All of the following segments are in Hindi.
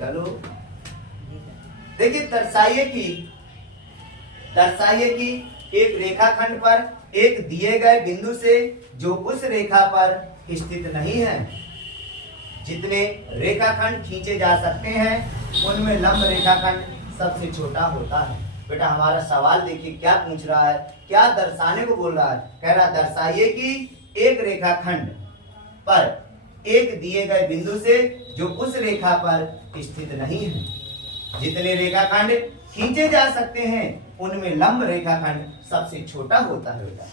चलो देखिए, दर्शाइए कि एक रेखाखंड पर एक दिए गए बिंदु से जो उस रेखा पर स्थित नहीं है, जितने रेखाखंड खींचे जा सकते हैं उनमें लंब रेखाखंड सबसे छोटा होता है। बेटा हमारा सवाल देखिए क्या पूछ रहा है, क्या दर्शाने को बोल रहा है। कह रहा दर्शाइए कि एक रेखाखंड पर एक दिए गए बिंदु से जो उस रेखा पर स्थित नहीं है, जितने रेखाखंड खींचे जा सकते हैं उनमें लंब रेखाखंड सबसे छोटा होता है। बेटा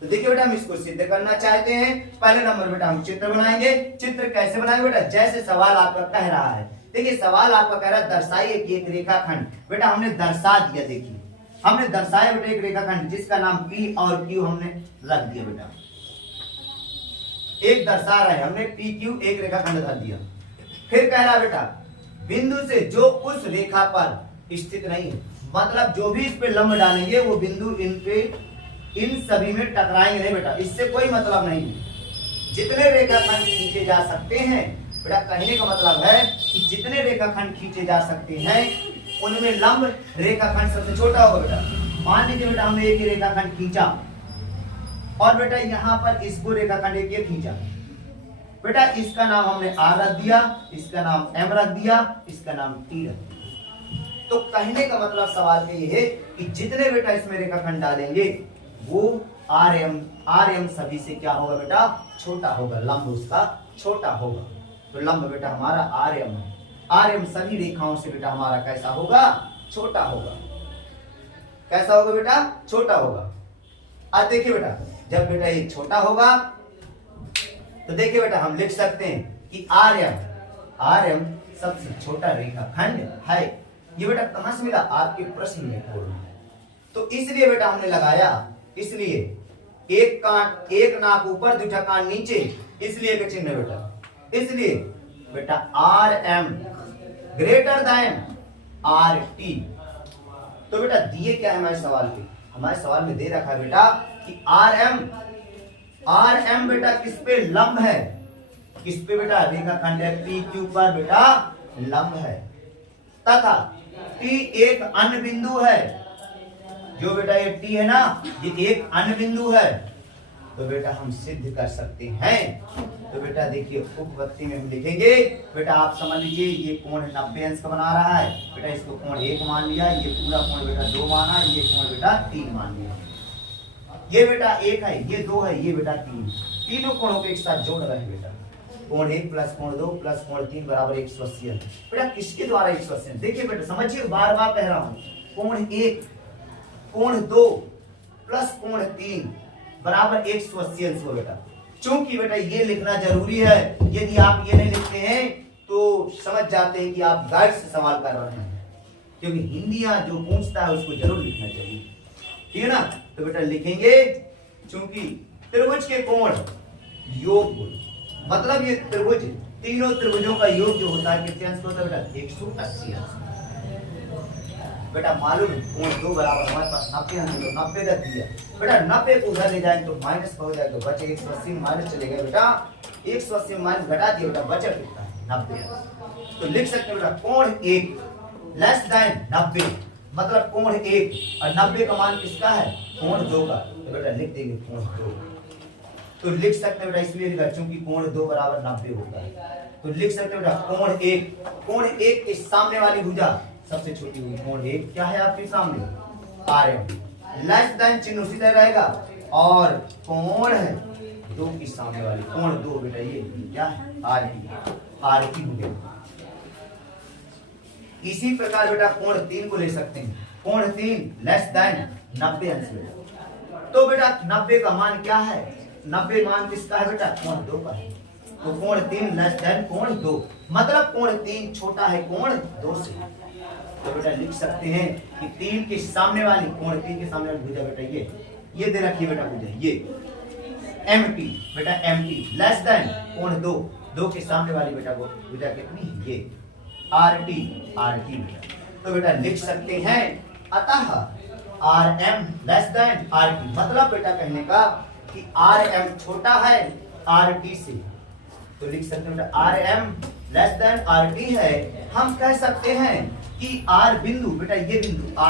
तो देखिए बेटा, हम इसको सिद्ध करना चाहते हैं। पहले नंबर बेटा हम चित्र बनाएंगे। चित्र कैसे बनाएंगे बेटा, जैसे सवाल आपका कह रहा है। देखिए सवाल आपका कह रहा है दर्शाइए कि एक रेखाखंड। बेटा हमने दर्शा दिया, देखिए हमने दर्शाया बेटा एक रेखाखंड जिसका नाम P और Q हमने रख दिया। बेटा एक दर्शा रहे हमने PQ एक रेखाखंड रख दिया। फिर कह रहा बेटा बिंदु से जो उस रेखा पर स्थित नहीं है, मतलब जो भी इस पे लंब डालेंगे वो बिंदु इन सभी में टकराएंगे नहीं। बेटा इससे कोई मतलब नहीं है। जितने रेखाखंड खींचे जा सकते हैं, बेटा कहने का मतलब है कि जितने रेखाखंड खींचे जा सकते हैं उनमें लंब रेखाखंड सबसे छोटा होगा। बेटा मान लीजिए बेटा हमने एक ही रेखाखंड खींचा और बेटा यहाँ पर इसको रेखाखंड एक ये खींचा। बेटा इसका नाम हमने R रख दिया, इसका नाम M रख दिया, इसका नाम T रख दिया। तो कहने का मतलब सवाल के ये है कि जितने बेटा इसमें रेखाखंड डालेंगे वो RM सभी से क्या होगा बेटा, छोटा होगा, लंब उसका छोटा होगा। तो लंब बेटा हमारा RM है। RM सभी रेखाओं से बेटा हमारा कैसा होगा, छोटा होगा। कैसा होगा बेटा, छोटा होगा। अब देखिए बेटा जब बेटा ये छोटा होगा तो देखिए बेटा हम लिख सकते हैं कि RM सबसे छोटा रेखाखंड है। ये बेटा कहां से मिला, आपके प्रश्न में पूर्ण है। तो इसलिए बेटा हमने लगाया, इसलिए एक नाक ऊपर दूसरा कान नीचे, इसलिए का चिन्ह बेटा। इसलिए बेटा RM ग्रेटर देन RT। तो बेटा दिए क्या है हमारे सवाल पे, हमारे सवाल में दे रखा है बेटा कि RM बेटा किस पे लंब है, किस पे बेटा, रेखाखंड है PQ पर बेटा लंब है, तथा T एक अन्य बिंदु है। जो बेटा ये T है ना, ये एक अन्य बिंदु है। तो बेटा हम सिद्ध कर सकते हैं। तो बेटा देखिए उपपत्ति में हम लिखेंगे, बेटा आप समझ लीजिए ये कोण 90 अंश का बना रहा है। बेटा इसको कोण 1 मान लिया, ये पूरा कोण बेटा 2 माना, ये कोण बेटा 3 मान लिया। ये बेटा 1 है, ये 2 है, ये बेटा 3। तीनों कोणों को एक साथ जोड़ रहे हैं बेटा। कोण 1 प्लस कोण 2 प्लस कोण 3 बराबर 180। बेटा किसके द्वारा 180? देखिए बेटा समझिए, बार बार कह रहा हूं, कोण 1 कोण 2 प्लस कोण 3 बराबर 180 अंश हो बेटा। चूंकि बेटा ये लिखना जरूरी है, यदि आप ये नहीं लिखते हैं तो समझ जाते हैं कि आप गाइड से सवाल कर रहे हैं, क्योंकि हिंदियां जो पूछता है उसको जरूर लिखना चाहिए, ठीक है ना। तो बेटा लिखेंगे चूंकि त्रिभुज के कोण योग, मतलब ये त्रिभुज, तीनों त्रिभुजों का योग जो होता है कितने अंश होता है बेटा, 180 अंश। बेटा मालूम कोण 2 बराबर हमारे पास 90 अंश, 90 रख दिया। बेटा 90 को उधर ले जाए तो माइनस हो जाएगा, तो बचे 180 माइनस चलेगा बेटा, 180 माइनस घटा दिया बेटा, बचा कितना है 90। तो लिख सकते हैं बेटा कोण 1 लेस देन 90, मतलब कोण 1 और 90 का मान किसका है, कोण 2 का। तो बेटा लिख देंगे कोण 2। तो लिख सकते हैं बेटा, इसलिए लिखा क्योंकि कोण 2 बराबर 90 होता है। तो लिख सकते हैं बेटा कोण 1 के सामने वाली भुजा सबसे छोटी हुई, कोण 1 क्या है आपके सामने, RM लेस देन चिन्ह उसी तरह रहेगा, और कोण है 2 की सामने वाली, कोण 2 बेटा ये क्या है, RT हो गया। इसी प्रकार बेटा कोण 3 को ले सकते हैं, कोण 3 लेस देन 90 अंश बेटा। तो बेटा 90 का मान क्या है, 90 मान किसका है बेटा, कोण 2 का है। तो कोण 3 लेस देन कोण 2, मतलब कोण 3 छोटा है कोण 2 से। तो बेटा लिख सकते हैं कि 3 के सामने वाली, कोण 3 के सामने वाली भुजा बेटा ये दे रखी है बेटा भुजा, ये MT बेटा, MT लेस देन कोण 2 के सामने वाली बेटा वो भुजा कितनी है, ये RT बेटा। तो बेटा लिख सकते हैं अतः RM लेस देन RT, मतलब बेटा कहने का कि RM छोटा है RT से। तो लिख सकते हैं बेटा R M less than R T है। हम कह सकते हैं कि आर बिंदु, बेटा ये बिंदु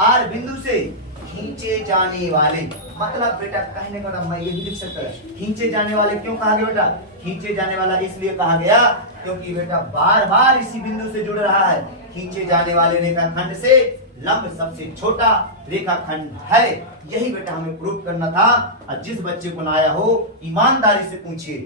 आर बिंदु से खींचे जाने वाले, मतलब बेटा कहने का मतलब मैं ये भी लिख सकता है, खींचे जाने वाले क्यों कहा गया बेटा? खींचे जाने वाला इसलिए कहा गया क्योंकि बेटा बार बार इसी बिंदु से जुड़ रहा है। खींचे जाने वाले रेखाखंड से लंब सबसे छोटा रेखाखंड है। यही बेटा हमें प्रूव करना था। और जिस बच्चे को ना आया हो ईमानदारी से पूछिए,